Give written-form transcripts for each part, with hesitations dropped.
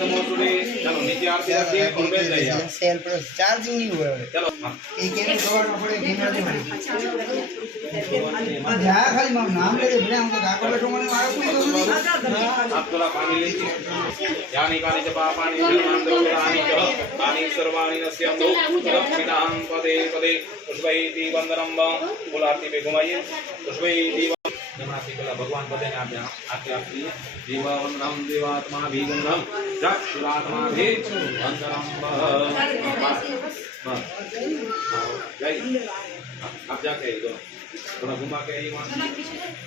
नमो सूर्य चलो नीचे आरती रखिए और बैठ जाइए सेल पर चार्जिंग नहीं हुआ है चलो एक के कवर में पड़े घिमरा दे मारी ध्यान खाली नाम ले दे भले हम तो गाको बैठो मैंने मारा कोई तो नहीं आप थोड़ा पानी लीजिए यानी पानी जपा पानी जलमान द्रव्यानि च पानी सर्वाणि नस्यन्तु दक्षिणां पदे पदे पुष्पैति वन्दनं फूलारती पे घुमाइए पुष्पैति नमाति कला भगवान पदे ने आप आरती आपकी देवा वन्दनं देवात्मा भीगन्धं चक्षुरात्मा भी वन्दनं आप जाके दो थोड़ा घुमा के आइए वहाँ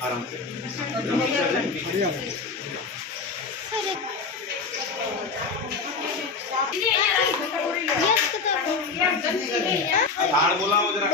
आराम से हाड़ बोलाओ जरा